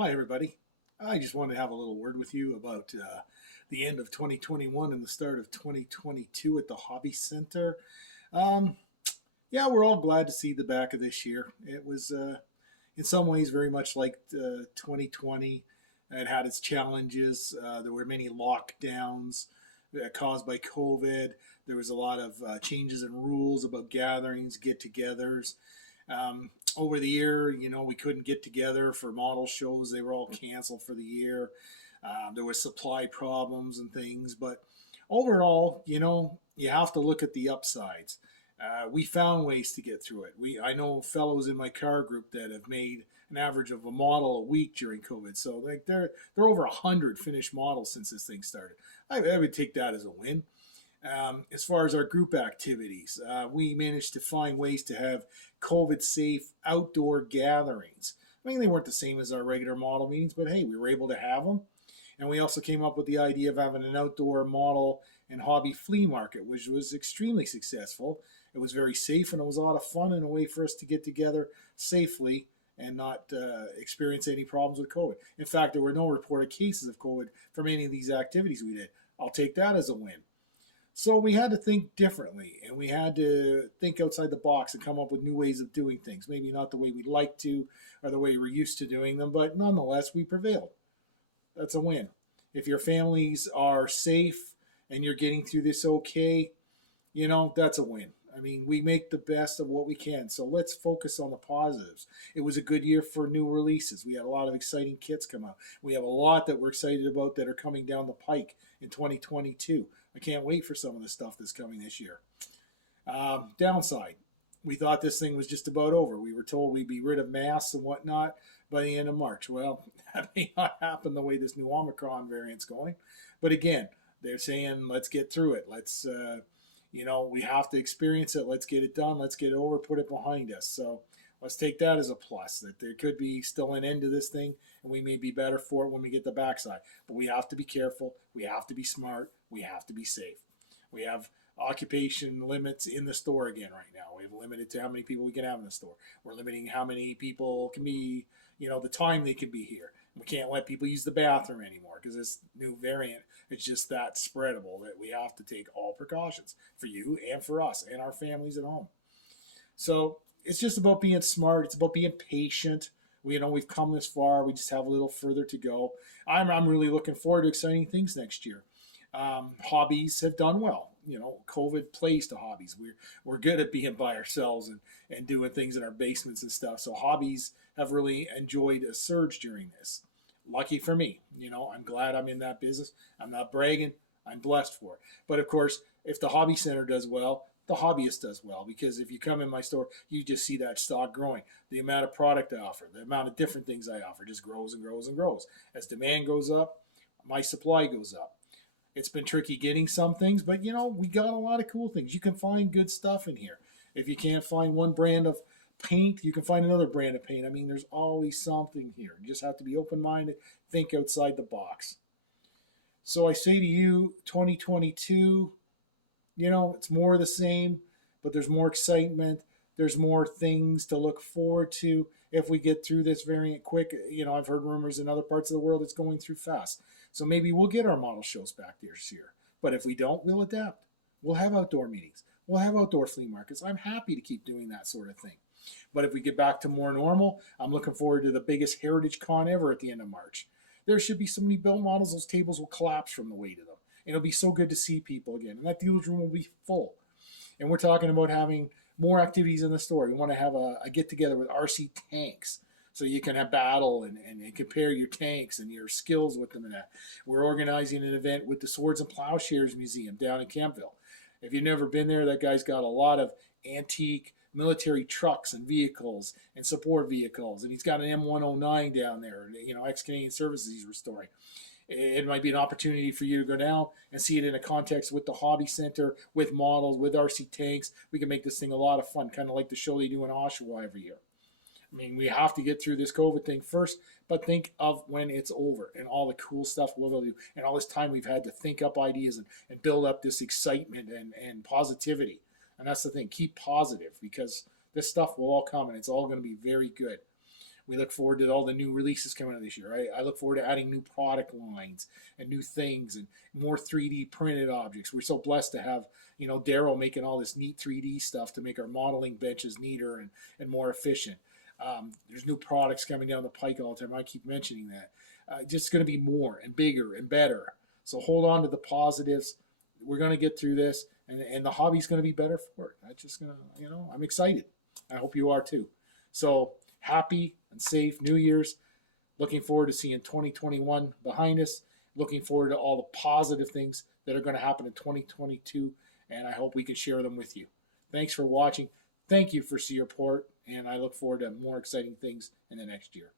Hi, everybody. I just wanted to have a little word with you about the end of 2021 and the start of 2022 at the Hobby Center. Um, yeah, we're all glad to see the back of this year. It was, in some ways, very much like 2020. It had its challenges. There were many lockdowns caused by COVID. There was a lot of changes in rules about gatherings, get togethers. Over the year, we couldn't get together for model shows. They were all canceled for the year. There was supply problems and things, but overall, you have to look at the upsides. We found ways to get through it. I know fellows in my car group that have made an average of a model a week during COVID. So like they're over 100 finished models since this thing started. I would take that as a win. As far as our group activities, we managed to find ways to have COVID safe outdoor gatherings. I mean, they weren't the same as our regular model meetings, but hey, we were able to have them. And we also came up with the idea of having an outdoor model and hobby flea market, which was extremely successful. It was very safe and it was a lot of fun and a way for us to get together safely and not experience any problems with COVID. In fact, there were no reported cases of COVID from any of these activities we did. I'll take that as a win. So we had to think differently and we had to think outside the box and come up with new ways of doing things. Maybe not the way we'd like to or the way we're used to doing them, but nonetheless, we prevailed. That's a win. If your families are safe and you're getting through this okay, that's a win. I mean, we make the best of what we can. So let's focus on the positives. It was a good year for new releases. We had a lot of exciting kits come out. We have a lot that we're excited about that are coming down the pike in 2022. I can't wait for some of the stuff that's coming this year. Downside, we thought this thing was just about over. We were told we'd be rid of masks and whatnot by the end of March. Well, that may not happen the way this new Omicron variant's going. But again, they're saying, let's get through it. We have to experience it. Let's get it done. Let's get it over, put it behind us. So let's take that as a plus, that there could be still an end to this thing, and we may be better for it when we get the backside. But we have to be careful. We have to be smart. We have to be safe. We have occupation limits in the store again right now. We've limited to how many people we can have in the store. We're limiting how many people can be, the time they can be here. We can't let people use the bathroom anymore because this new variant is just that spreadable that we have to take all precautions for you and for us and our families at home. So it's just about being smart. It's about being patient. We've come this far. We just have a little further to go. I'm really looking forward to exciting things next year. Hobbies have done well. COVID plays to hobbies. We're good at being by ourselves and doing things in our basements and stuff. So hobbies have really enjoyed a surge during this. Lucky for me, I'm glad I'm in that business. I'm not bragging. I'm blessed for it. But of course, if the hobby center does well, the hobbyist does well, because if you come in my store, you just see that stock growing. The amount of product I offer, the amount of different things I offer just grows and grows and grows. As demand goes up, my supply goes up. It's been tricky getting some things, but we got a lot of cool things. You can find good stuff in here. If you can't find one brand of paint, you can find another brand of paint. I mean, there's always something here. You just have to be open-minded, think outside the box. So I say to you, 2022, it's more of the same, but there's more excitement. There's more things to look forward to if we get through this variant quick. I've heard rumors in other parts of the world it's going through fast. So maybe we'll get our model shows back this year. But if we don't, we'll adapt. We'll have outdoor meetings. We'll have outdoor flea markets. I'm happy to keep doing that sort of thing. But if we get back to more normal, I'm looking forward to the biggest Heritage Con ever at the end of March. There should be so many built models, those tables will collapse from the weight of them. And it'll be so good to see people again. And that dealer's room will be full. And we're talking about having more activities in the store. We want to have a get-together with RC Tanks, so you can have battle and compare your tanks and your skills with them and that. We're organizing an event with the Swords and Plowshares Museum down in Campville. If you've never been there, that guy's got a lot of antique military trucks and vehicles and support vehicles. And he's got an M109 down there, ex-Canadian Services he's restoring. It might be an opportunity for you to go down and see it in a context with the Hobby Center, with models, with RC Tanks. We can make this thing a lot of fun, kind of like the show they do in Oshawa every year. I mean, we have to get through this COVID thing first, but think of when it's over and all the cool stuff we'll do and all this time we've had to think up ideas and build up this excitement and positivity. And that's the thing. Keep positive, because this stuff will all come and it's all going to be very good. We look forward to all the new releases coming out this year. I look forward to adding new product lines and new things and more 3D printed objects. We're so blessed to have, Daryl making all this neat 3D stuff to make our modeling benches neater and more efficient. There's new products coming down the pike all the time. I keep mentioning that. Just going to be more and bigger and better. So hold on to the positives. We're going to get through this, and the hobby's going to be better for it. That's just going to, I'm excited. I hope you are too. So happy and safe New Year's. Looking forward to seeing 2021 behind us. Looking forward to all the positive things that are going to happen in 2022, and I hope we can share them with you. Thanks for watching. Thank you for your support, and I look forward to more exciting things in the next year.